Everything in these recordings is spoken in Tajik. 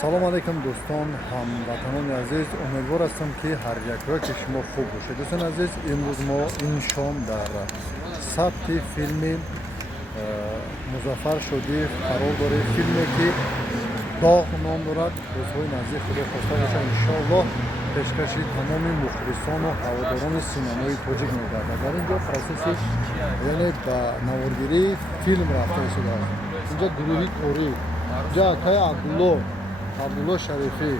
салом алейкум дӯстон, ҳамватанони азиз. Умедвор ҳастам ки ҳар якроки шумо хуб бошед. дӯстони азиз, имрӯз мо ин шом дар сабти филми Музаффар Шодиев қарор дорем. Филме ки «Доғ» ном дорад. дӯстҳои наздик, худо хоста боша, иншоаллоҳ пешкаши тамоми мухлисону ҳаводорони синамои тоҷик мегардад. Дар ин ҷо процесси яъне ба наворгирии филм рафта истодааст. инҷа гурӯҳи кори инҷа акаи Абдулло Шарифӣ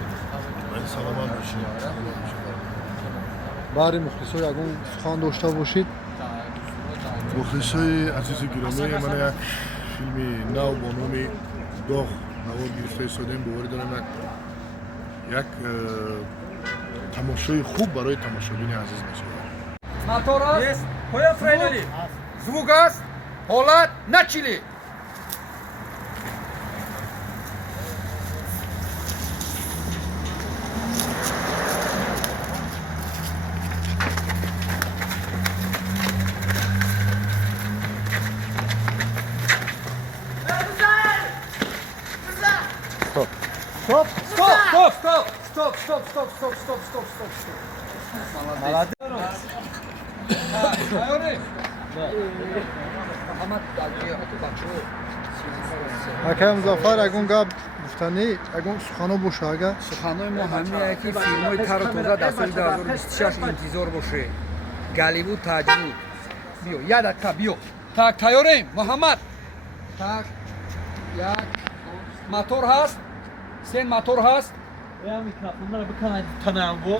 саломат бошед. баъри мухлисо ягон сухан дошта бошед. мухлисои азизи гиромӣ, ман як филми нав бо номи «Доғ» навор гирифта истодем. боварӣ дорам як тамошои хуб барои тамошобини азиз мешавад. Мотор аст, поя фрейнали. Звук аст, ҳолат начили. Стоп. Молодец. акаи Музаффар, ягон гап гуфтанӣ, ягон сухано боша. Ага суханои мо ҳамине ки филмои тару тоза дар соли 2026 интизор боше. Голливуд таҷмуд. Биё, як дақиқа биё. Так, тайёрем, Муҳаммад. Так, як мотор ҳаст. Сен мотор ҳаст. Я микрофонро бикунад танавву.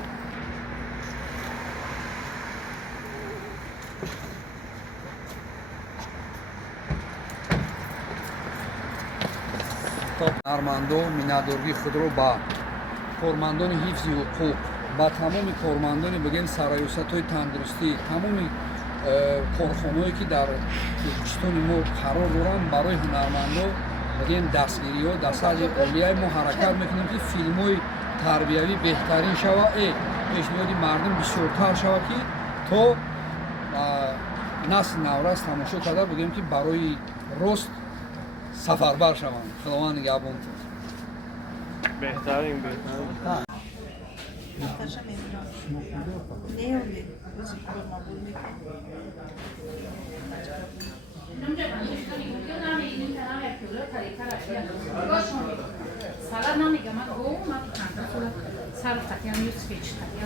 ҳунармандон миннатдории худро ба кормандони ҳифзи ҳуқуқ, ба тамоми кормандони бигем сароюсатҳои тандурустӣ, тамоми корхонаҳое ки дар Туркистони мо қарор доранд, барои ҳунармандон бигем дастгириҳо дар сатҳи олия мо ҳаракат мекунем ки филмҳои тарбиявӣ беҳтарин шавад, пешниҳоди мардум бисёртар шавад, ки то насли наврас тамошо карда бигем ки барои рост сафарбар шаванд. Худованд нигҳбон. Беҳтарин. Salad não liga, mas ou uma picada, salad tá aqui, e os peixes tá aqui.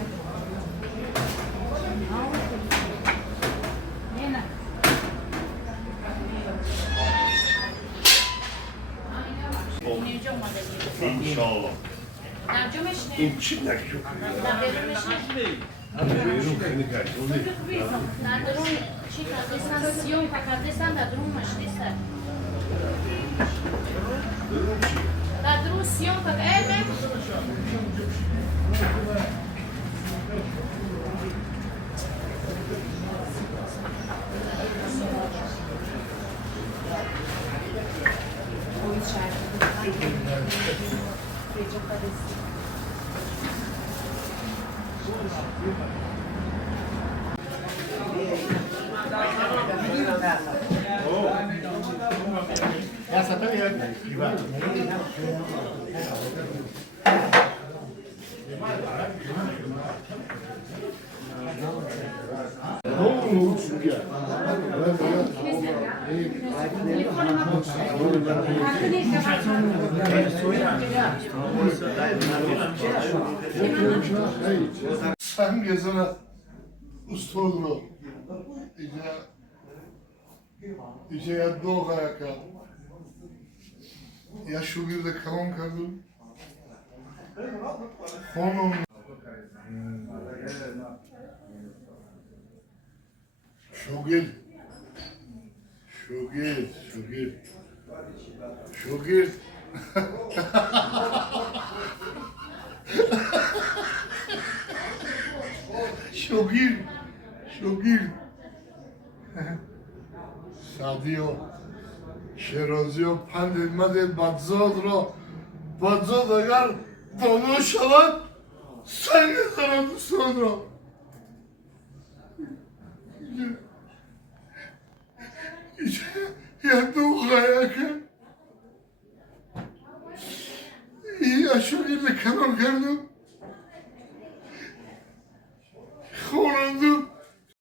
Nena. İnşallah. İn içindeki çok iyi. Sen gezene usta olur. İyice ya doğu ayaka. Ya şu bir de kalon kadın. Honum. Şogil. Şogil. Sadio. Şerazio pandemide badzad agar dono şavat sen zaran sonra. Ya doğaya عاشقی کنار کردم